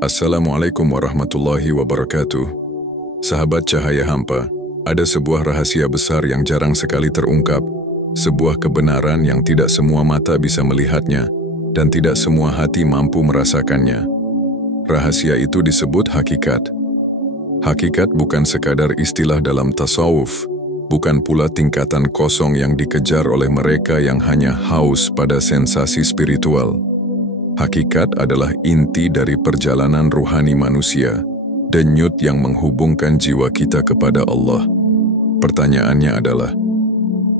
Assalamualaikum warahmatullahi wabarakatuh. Sahabat Cahaya Hampa, ada sebuah rahasia besar yang jarang sekali terungkap, sebuah kebenaran yang tidak semua mata bisa melihatnya, dan tidak semua hati mampu merasakannya. Rahasia itu disebut hakikat. Hakikat bukan sekadar istilah dalam tasawuf, bukan pula tingkatan kosong yang dikejar oleh mereka yang hanya haus pada sensasi spiritual. Hakikat adalah inti dari perjalanan ruhani manusia, denyut yang menghubungkan jiwa kita kepada Allah. Pertanyaannya adalah,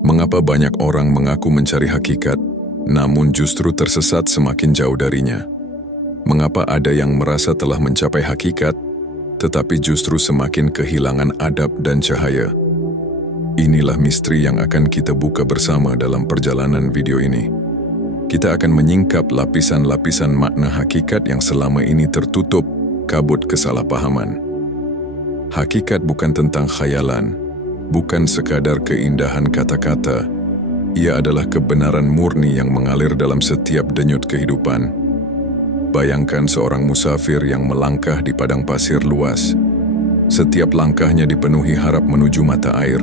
mengapa banyak orang mengaku mencari hakikat, namun justru tersesat semakin jauh darinya? Mengapa ada yang merasa telah mencapai hakikat, tetapi justru semakin kehilangan adab dan cahaya? Inilah misteri yang akan kita buka bersama dalam perjalanan video ini. Kita akan menyingkap lapisan-lapisan makna hakikat yang selama ini tertutup kabut kesalahpahaman. Hakikat bukan tentang khayalan, bukan sekadar keindahan kata-kata. Ia adalah kebenaran murni yang mengalir dalam setiap denyut kehidupan. Bayangkan seorang musafir yang melangkah di padang pasir luas. Setiap langkahnya dipenuhi harap menuju mata air.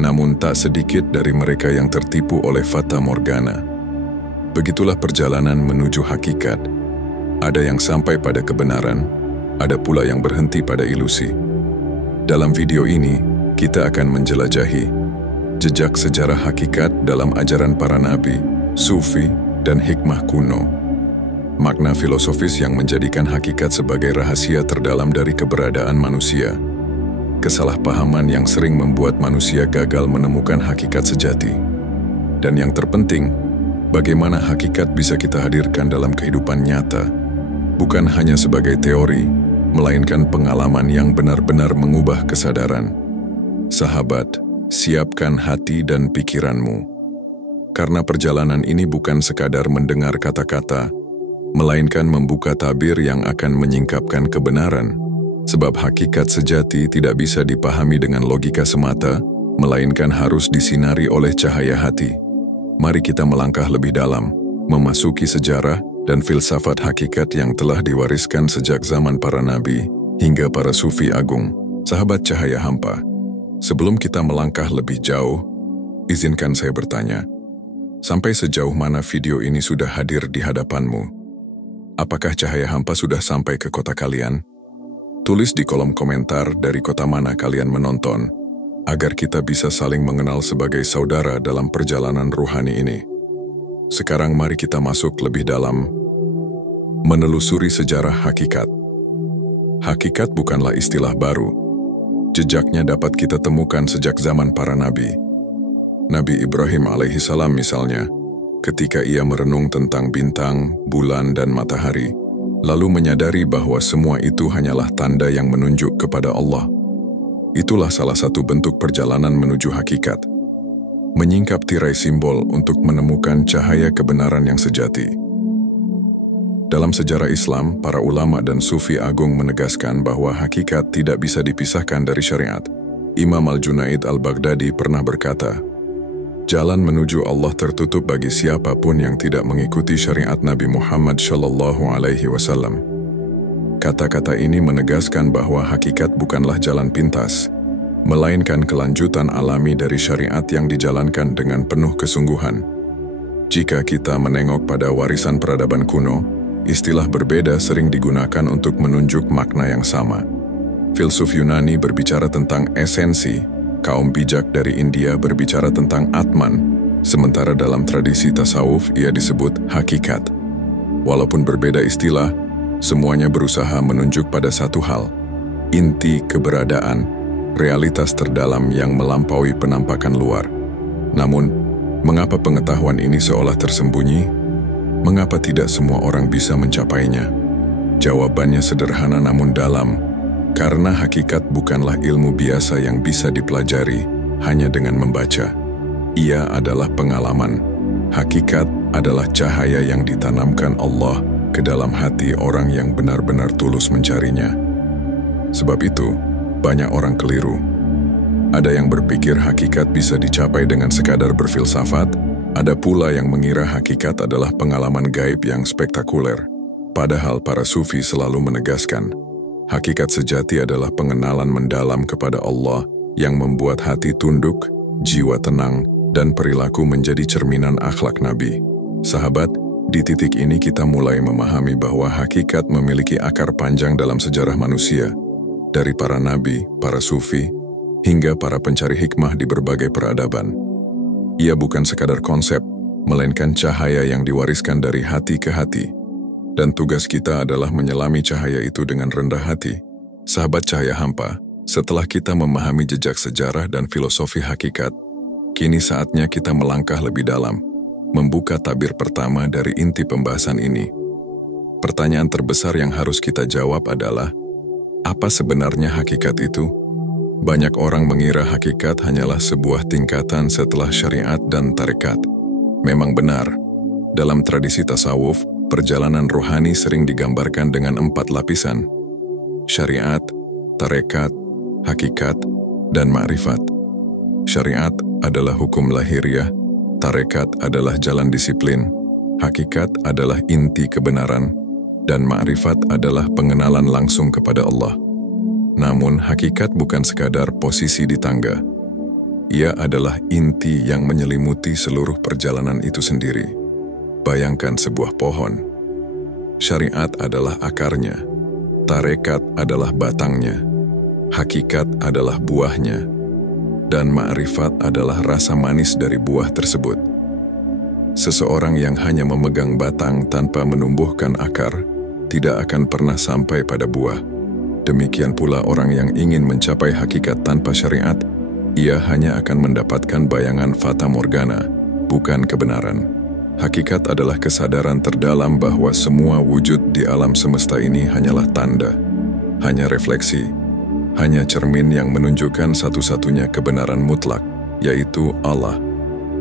Namun tak sedikit dari mereka yang tertipu oleh fata morgana. Begitulah perjalanan menuju hakikat. Ada yang sampai pada kebenaran, ada pula yang berhenti pada ilusi. Dalam video ini, kita akan menjelajahi jejak sejarah hakikat dalam ajaran para nabi, sufi, dan hikmah kuno. Makna filosofis yang menjadikan hakikat sebagai rahasia terdalam dari keberadaan manusia. Kesalahpahaman yang sering membuat manusia gagal menemukan hakikat sejati. Dan yang terpenting, bagaimana hakikat bisa kita hadirkan dalam kehidupan nyata, bukan hanya sebagai teori, melainkan pengalaman yang benar-benar mengubah kesadaran. Sahabat, siapkan hati dan pikiranmu. Karena perjalanan ini bukan sekadar mendengar kata-kata, melainkan membuka tabir yang akan menyingkapkan kebenaran. Sebab hakikat sejati tidak bisa dipahami dengan logika semata, melainkan harus disinari oleh cahaya hati. Mari kita melangkah lebih dalam, memasuki sejarah dan filsafat hakikat yang telah diwariskan sejak zaman para nabi hingga para sufi agung. Sahabat Cahaya Hampa, sebelum kita melangkah lebih jauh, izinkan saya bertanya, sampai sejauh mana video ini sudah hadir di hadapanmu? Apakah Cahaya Hampa sudah sampai ke kota kalian? Tulis di kolom komentar dari kota mana kalian menonton, agar kita bisa saling mengenal sebagai saudara dalam perjalanan ruhani ini. Sekarang mari kita masuk lebih dalam, menelusuri sejarah hakikat. Hakikat bukanlah istilah baru. Jejaknya dapat kita temukan sejak zaman para nabi. Nabi Ibrahim alaihissalam misalnya, ketika ia merenung tentang bintang, bulan, dan matahari, lalu menyadari bahwa semua itu hanyalah tanda yang menunjuk kepada Allah. Itulah salah satu bentuk perjalanan menuju hakikat. Menyingkap tirai simbol untuk menemukan cahaya kebenaran yang sejati. Dalam sejarah Islam, para ulama dan sufi agung menegaskan bahwa hakikat tidak bisa dipisahkan dari syariat. Imam Al-Junaid Al-Baghdadi pernah berkata, "Jalan menuju Allah tertutup bagi siapapun yang tidak mengikuti syariat Nabi Muhammad SAW." Kata-kata ini menegaskan bahwa hakikat bukanlah jalan pintas, melainkan kelanjutan alami dari syariat yang dijalankan dengan penuh kesungguhan. Jika kita menengok pada warisan peradaban kuno, istilah berbeda sering digunakan untuk menunjuk makna yang sama. Filsuf Yunani berbicara tentang esensi, kaum bijak dari India berbicara tentang Atman, sementara dalam tradisi tasawuf ia disebut hakikat. Walaupun berbeda istilah, semuanya berusaha menunjuk pada satu hal, inti keberadaan, realitas terdalam yang melampaui penampakan luar. Namun, mengapa pengetahuan ini seolah tersembunyi? Mengapa tidak semua orang bisa mencapainya? Jawabannya sederhana namun dalam. Karena hakikat bukanlah ilmu biasa yang bisa dipelajari hanya dengan membaca. Ia adalah pengalaman. Hakikat adalah cahaya yang ditanamkan Allah ke dalam hati orang yang benar-benar tulus mencarinya. Sebab itu, banyak orang keliru. Ada yang berpikir hakikat bisa dicapai dengan sekadar berfilsafat, ada pula yang mengira hakikat adalah pengalaman gaib yang spektakuler. Padahal para sufi selalu menegaskan, hakikat sejati adalah pengenalan mendalam kepada Allah yang membuat hati tunduk, jiwa tenang, dan perilaku menjadi cerminan akhlak Nabi. Sahabat, di titik ini kita mulai memahami bahwa hakikat memiliki akar panjang dalam sejarah manusia, dari para nabi, para sufi, hingga para pencari hikmah di berbagai peradaban. Ia bukan sekadar konsep, melainkan cahaya yang diwariskan dari hati ke hati. Dan tugas kita adalah menyelami cahaya itu dengan rendah hati. Sahabat cahaya hampa, setelah kita memahami jejak sejarah dan filosofi hakikat, kini saatnya kita melangkah lebih dalam, membuka tabir pertama dari inti pembahasan ini. Pertanyaan terbesar yang harus kita jawab adalah, apa sebenarnya hakikat itu? Banyak orang mengira hakikat hanyalah sebuah tingkatan setelah syariat dan tarekat. Memang benar, dalam tradisi tasawuf, perjalanan rohani sering digambarkan dengan 4 lapisan: syariat, tarekat, hakikat, dan ma'rifat. Syariat adalah hukum lahiriah, tarekat adalah jalan disiplin, hakikat adalah inti kebenaran, dan ma'rifat adalah pengenalan langsung kepada Allah. Namun hakikat bukan sekadar posisi di tangga. Ia adalah inti yang menyelimuti seluruh perjalanan itu sendiri. Bayangkan sebuah pohon. Syariat adalah akarnya, tarekat adalah batangnya, hakikat adalah buahnya, dan ma'rifat adalah rasa manis dari buah tersebut. Seseorang yang hanya memegang batang tanpa menumbuhkan akar, tidak akan pernah sampai pada buah. Demikian pula orang yang ingin mencapai hakikat tanpa syariat, ia hanya akan mendapatkan bayangan fata morgana, bukan kebenaran. Hakikat adalah kesadaran terdalam bahwa semua wujud di alam semesta ini hanyalah tanda, hanya refleksi, hanya cermin yang menunjukkan satu-satunya kebenaran mutlak, yaitu Allah.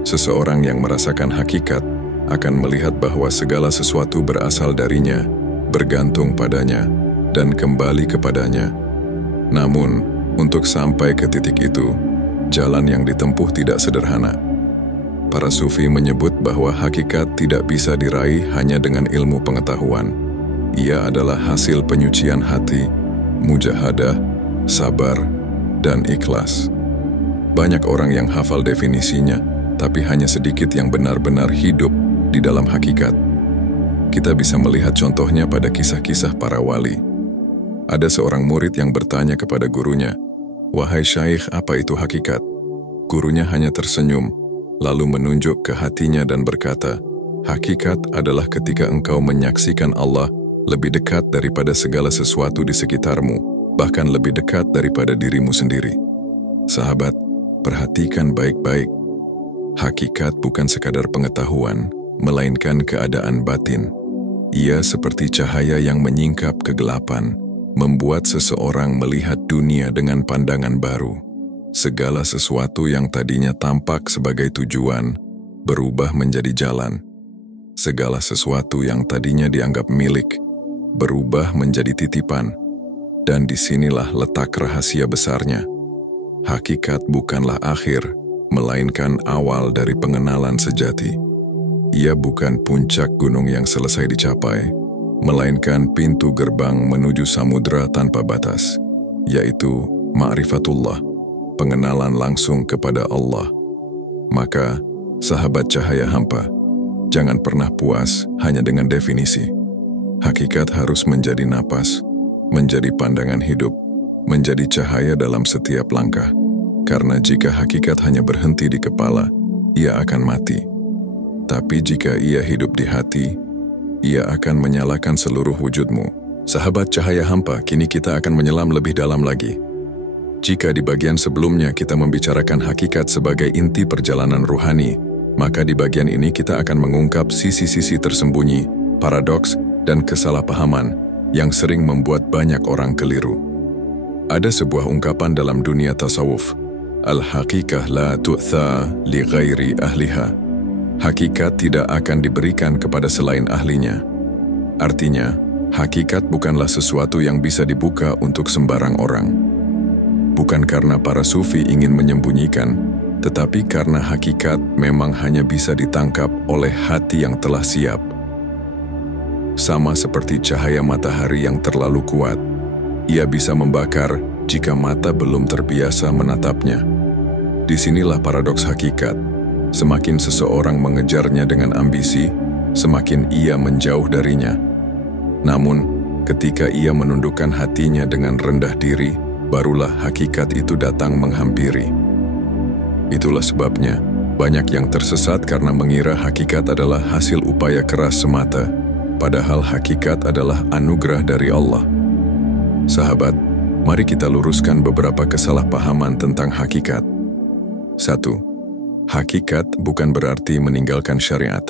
Seseorang yang merasakan hakikat akan melihat bahwa segala sesuatu berasal darinya, bergantung padanya, dan kembali kepadanya. Namun, untuk sampai ke titik itu, jalan yang ditempuh tidak sederhana. Para sufi menyebut bahwa hakikat tidak bisa diraih hanya dengan ilmu pengetahuan. Ia adalah hasil penyucian hati, mujahadah, sabar, dan ikhlas. Banyak orang yang hafal definisinya, tapi hanya sedikit yang benar-benar hidup di dalam hakikat. Kita bisa melihat contohnya pada kisah-kisah para wali. Ada seorang murid yang bertanya kepada gurunya, "Wahai Syaikh, apa itu hakikat?" Gurunya hanya tersenyum, lalu menunjuk ke hatinya dan berkata, "Hakikat adalah ketika engkau menyaksikan Allah lebih dekat daripada segala sesuatu di sekitarmu, bahkan lebih dekat daripada dirimu sendiri." Sahabat, perhatikan baik-baik. Hakikat bukan sekadar pengetahuan, melainkan keadaan batin. Ia seperti cahaya yang menyingkap kegelapan, membuat seseorang melihat dunia dengan pandangan baru. Segala sesuatu yang tadinya tampak sebagai tujuan berubah menjadi jalan. Segala sesuatu yang tadinya dianggap milik berubah menjadi titipan. Dan disinilah letak rahasia besarnya. Hakikat bukanlah akhir, melainkan awal dari pengenalan sejati. Ia bukan puncak gunung yang selesai dicapai, melainkan pintu gerbang menuju samudera tanpa batas, yaitu ma'rifatullah, pengenalan langsung kepada Allah. Maka, sahabat cahaya hampa, jangan pernah puas hanya dengan definisi. Hakikat harus menjadi napas, menjadi pandangan hidup, menjadi cahaya dalam setiap langkah. Karena jika hakikat hanya berhenti di kepala, ia akan mati. Tapi jika ia hidup di hati, ia akan menyalakan seluruh wujudmu. Sahabat cahaya hampa, kini kita akan menyelam lebih dalam lagi. Jika di bagian sebelumnya kita membicarakan hakikat sebagai inti perjalanan ruhani, maka di bagian ini kita akan mengungkap sisi-sisi tersembunyi, paradoks, dan kesalahpahaman yang sering membuat banyak orang keliru. Ada sebuah ungkapan dalam dunia tasawuf, "Al-haqiqah la tu'tha li ghairi ahliha." Hakikat tidak akan diberikan kepada selain ahlinya. Artinya, hakikat bukanlah sesuatu yang bisa dibuka untuk sembarang orang. Bukan karena para sufi ingin menyembunyikan, tetapi karena hakikat memang hanya bisa ditangkap oleh hati yang telah siap. sama seperti cahaya matahari yang terlalu kuat. Ia bisa membakar jika mata belum terbiasa menatapnya. Disinilah paradoks hakikat. Semakin seseorang mengejarnya dengan ambisi, semakin ia menjauh darinya. Namun, ketika ia menundukkan hatinya dengan rendah diri, barulah hakikat itu datang menghampiri. Itulah sebabnya, banyak yang tersesat karena mengira hakikat adalah hasil upaya keras semata, padahal hakikat adalah anugerah dari Allah. Sahabat, mari kita luruskan beberapa kesalahpahaman tentang hakikat. 1. Hakikat bukan berarti meninggalkan syariat.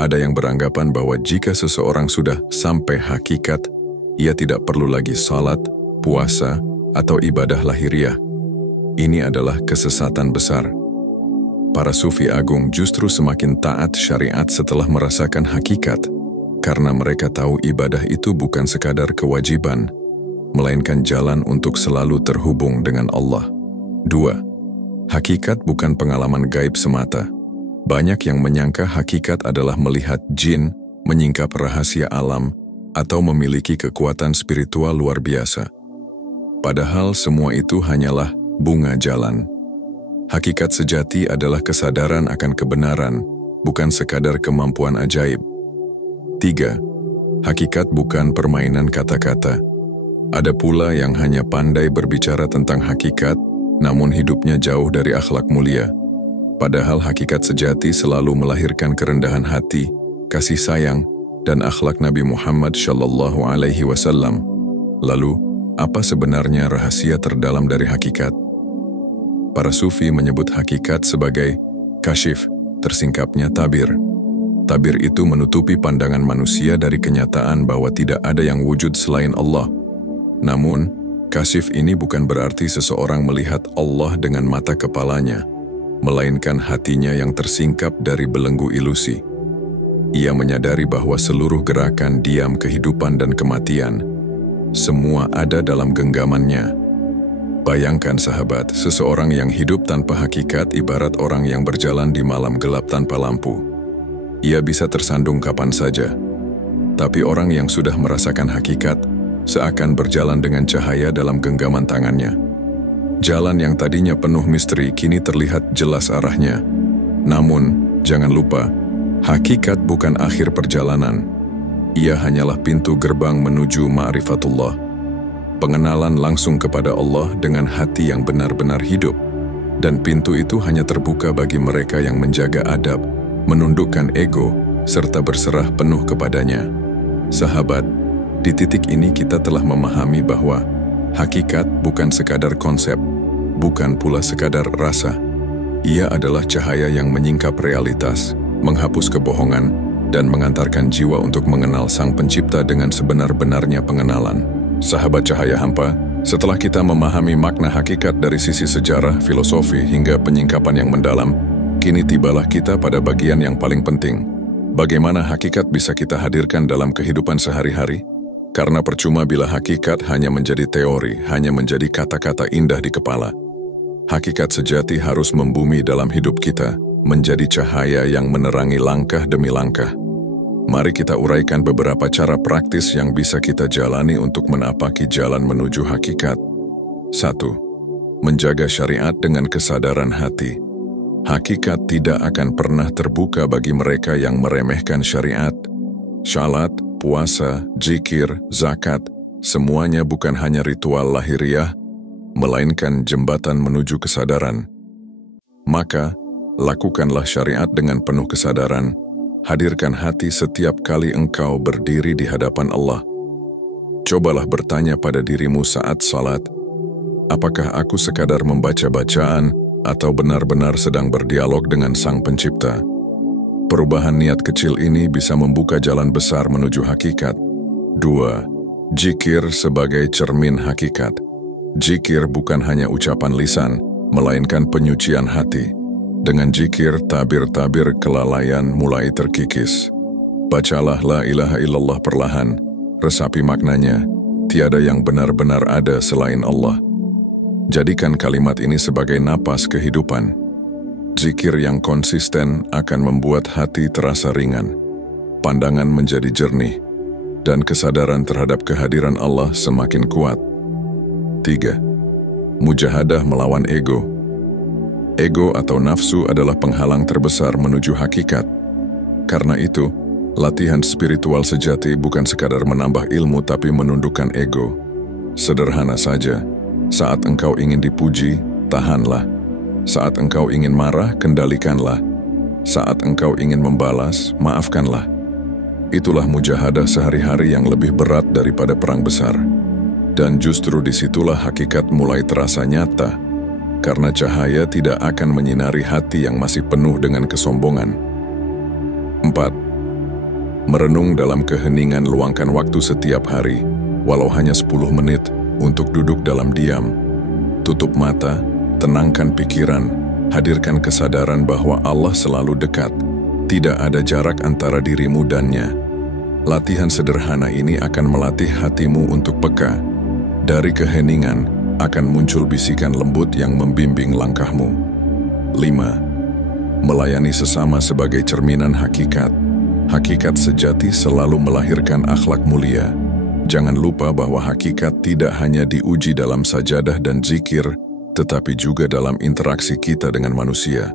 Ada yang beranggapan bahwa jika seseorang sudah sampai hakikat, ia tidak perlu lagi salat, puasa, atau ibadah lahiriah. Ini adalah kesesatan besar. Para sufi agung justru semakin taat syariat setelah merasakan hakikat, karena mereka tahu ibadah itu bukan sekadar kewajiban, melainkan jalan untuk selalu terhubung dengan Allah. 2. Hakikat bukan pengalaman gaib semata. Banyak yang menyangka hakikat adalah melihat jin, menyingkap rahasia alam, atau memiliki kekuatan spiritual luar biasa. Padahal semua itu hanyalah bunga jalan. Hakikat sejati adalah kesadaran akan kebenaran, bukan sekadar kemampuan ajaib. 3. Hakikat bukan permainan kata-kata. Ada pula yang hanya pandai berbicara tentang hakikat, namun hidupnya jauh dari akhlak mulia. Padahal hakikat sejati selalu melahirkan kerendahan hati, kasih sayang, dan akhlak Nabi Muhammad SAW. Lalu, apa sebenarnya rahasia terdalam dari hakikat? Para sufi menyebut hakikat sebagai kasyif, tersingkapnya tabir. Tabir itu menutupi pandangan manusia dari kenyataan bahwa tidak ada yang wujud selain Allah. Namun, kasyif ini bukan berarti seseorang melihat Allah dengan mata kepalanya, melainkan hatinya yang tersingkap dari belenggu ilusi. Ia menyadari bahwa seluruh gerakan diam kehidupan dan kematian, semua ada dalam genggamannya. Bayangkan sahabat, seseorang yang hidup tanpa hakikat ibarat orang yang berjalan di malam gelap tanpa lampu. Ia bisa tersandung kapan saja. Tapi orang yang sudah merasakan hakikat, seakan berjalan dengan cahaya dalam genggaman tangannya. Jalan yang tadinya penuh misteri kini terlihat jelas arahnya. Namun, jangan lupa, hakikat bukan akhir perjalanan. Ia hanyalah pintu gerbang menuju ma'rifatullah. Pengenalan langsung kepada Allah dengan hati yang benar-benar hidup. Dan pintu itu hanya terbuka bagi mereka yang menjaga adab, menundukkan ego, serta berserah penuh kepadanya. Sahabat, di titik ini kita telah memahami bahwa hakikat bukan sekadar konsep, bukan pula sekadar rasa. Ia adalah cahaya yang menyingkap realitas, menghapus kebohongan, dan mengantarkan jiwa untuk mengenal Sang Pencipta dengan sebenar-benarnya pengenalan. Sahabat cahaya hampa, setelah kita memahami makna hakikat dari sisi sejarah, filosofi, hingga penyingkapan yang mendalam, kini tibalah kita pada bagian yang paling penting. Bagaimana hakikat bisa kita hadirkan dalam kehidupan sehari-hari? Karena percuma bila hakikat hanya menjadi teori, hanya menjadi kata-kata indah di kepala. Hakikat sejati harus membumi dalam hidup kita, menjadi cahaya yang menerangi langkah demi langkah. Mari kita uraikan beberapa cara praktis yang bisa kita jalani untuk menapaki jalan menuju hakikat. 1. Menjaga syariat dengan kesadaran hati. Hakikat tidak akan pernah terbuka bagi mereka yang meremehkan syariat. Salat, puasa, zikir, zakat, semuanya bukan hanya ritual lahiriah, melainkan jembatan menuju kesadaran. Maka, lakukanlah syariat dengan penuh kesadaran. Hadirkan hati setiap kali engkau berdiri di hadapan Allah. Cobalah bertanya pada dirimu saat salat, apakah aku sekadar membaca bacaan atau benar-benar sedang berdialog dengan Sang Pencipta? Perubahan niat kecil ini bisa membuka jalan besar menuju hakikat. 2. Zikir sebagai cermin hakikat. Zikir bukan hanya ucapan lisan, melainkan penyucian hati. Dengan zikir, tabir-tabir kelalaian mulai terkikis. Bacalah la ilaha illallah perlahan, resapi maknanya, tiada yang benar-benar ada selain Allah. Jadikan kalimat ini sebagai napas kehidupan. Zikir yang konsisten akan membuat hati terasa ringan, pandangan menjadi jernih, dan kesadaran terhadap kehadiran Allah semakin kuat. 3. Mujahadah melawan ego. Ego atau nafsu adalah penghalang terbesar menuju hakikat. Karena itu, latihan spiritual sejati bukan sekadar menambah ilmu tapi menundukkan ego. Sederhana saja, saat engkau ingin dipuji, tahanlah. Saat engkau ingin marah, kendalikanlah. Saat engkau ingin membalas, maafkanlah. Itulah mujahadah sehari-hari yang lebih berat daripada perang besar. Dan justru disitulah hakikat mulai terasa nyata, karena cahaya tidak akan menyinari hati yang masih penuh dengan kesombongan. 4. Merenung dalam keheningan. Luangkan waktu setiap hari, walau hanya 10 menit, untuk duduk dalam diam. Tutup mata, tenangkan pikiran, hadirkan kesadaran bahwa Allah selalu dekat. Tidak ada jarak antara dirimu dannya. Latihan sederhana ini akan melatih hatimu untuk peka. Dari keheningan akan muncul bisikan lembut yang membimbing langkahmu. 5. Melayani sesama sebagai cerminan hakikat. Hakikat sejati selalu melahirkan akhlak mulia. Jangan lupa bahwa hakikat tidak hanya diuji dalam sajadah dan zikir, tetapi juga dalam interaksi kita dengan manusia.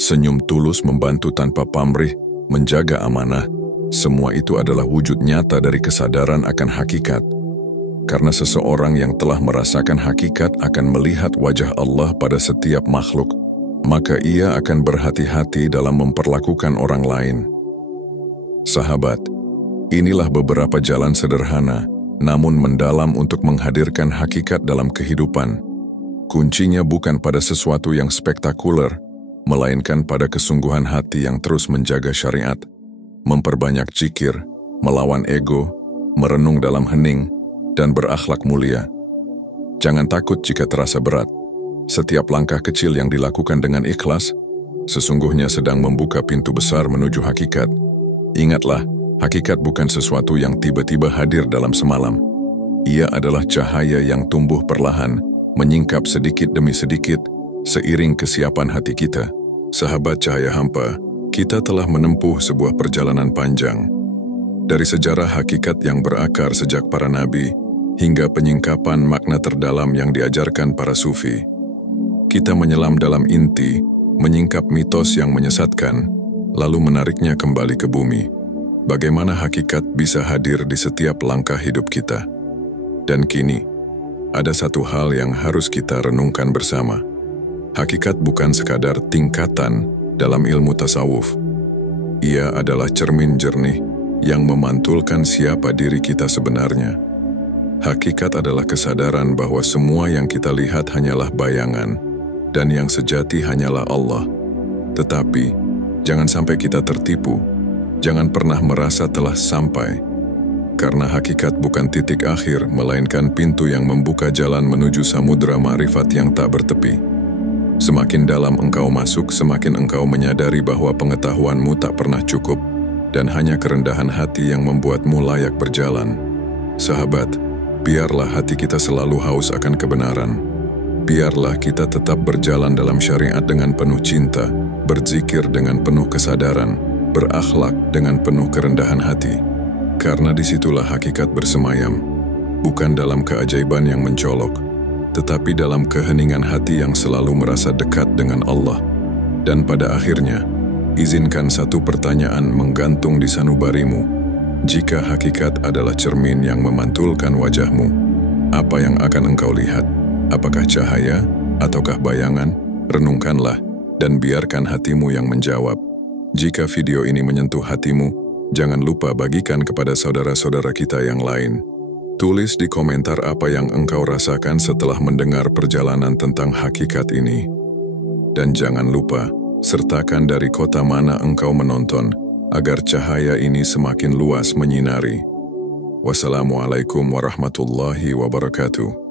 Senyum tulus membantu tanpa pamrih, menjaga amanah, semua itu adalah wujud nyata dari kesadaran akan hakikat. Karena seseorang yang telah merasakan hakikat akan melihat wajah Allah pada setiap makhluk, maka ia akan berhati-hati dalam memperlakukan orang lain. Sahabat, inilah beberapa jalan sederhana, namun mendalam untuk menghadirkan hakikat dalam kehidupan. Kuncinya bukan pada sesuatu yang spektakuler, melainkan pada kesungguhan hati yang terus menjaga syariat, memperbanyak zikir, melawan ego, merenung dalam hening, dan berakhlak mulia. Jangan takut jika terasa berat. Setiap langkah kecil yang dilakukan dengan ikhlas, sesungguhnya sedang membuka pintu besar menuju hakikat. Ingatlah, hakikat bukan sesuatu yang tiba-tiba hadir dalam semalam. Ia adalah cahaya yang tumbuh perlahan, menyingkap sedikit demi sedikit, seiring kesiapan hati kita. Sahabat Cahaya Hampa, kita telah menempuh sebuah perjalanan panjang. Dari sejarah hakikat yang berakar sejak para nabi, hingga penyingkapan makna terdalam yang diajarkan para sufi. Kita menyelam dalam inti, menyingkap mitos yang menyesatkan, lalu menariknya kembali ke bumi. Bagaimana hakikat bisa hadir di setiap langkah hidup kita. Dan kini, ada satu hal yang harus kita renungkan bersama. Hakikat bukan sekadar tingkatan dalam ilmu tasawuf. Ia adalah cermin jernih yang memantulkan siapa diri kita sebenarnya. Hakikat adalah kesadaran bahwa semua yang kita lihat hanyalah bayangan, dan yang sejati hanyalah Allah. Tetapi, jangan sampai kita tertipu. Jangan pernah merasa telah sampai. Karena hakikat bukan titik akhir, melainkan pintu yang membuka jalan menuju samudera ma'rifat yang tak bertepi. Semakin dalam engkau masuk, semakin engkau menyadari bahwa pengetahuanmu tak pernah cukup, dan hanya kerendahan hati yang membuatmu layak berjalan. Sahabat, biarlah hati kita selalu haus akan kebenaran. Biarlah kita tetap berjalan dalam syariat dengan penuh cinta, berzikir dengan penuh kesadaran, berakhlak dengan penuh kerendahan hati. Karena disitulah hakikat bersemayam, bukan dalam keajaiban yang mencolok, tetapi dalam keheningan hati yang selalu merasa dekat dengan Allah. Dan pada akhirnya, izinkan satu pertanyaan menggantung di sanubarimu. Jika hakikat adalah cermin yang memantulkan wajahmu, apa yang akan engkau lihat? Apakah cahaya ataukah bayangan? Renungkanlah dan biarkan hatimu yang menjawab. Jika video ini menyentuh hatimu, jangan lupa bagikan kepada saudara-saudara kita yang lain. Tulis di komentar apa yang engkau rasakan setelah mendengar perjalanan tentang hakikat ini. Dan jangan lupa, sertakan dari kota mana engkau menonton, agar cahaya ini semakin luas menyinari. Wassalamualaikum warahmatullahi wabarakatuh.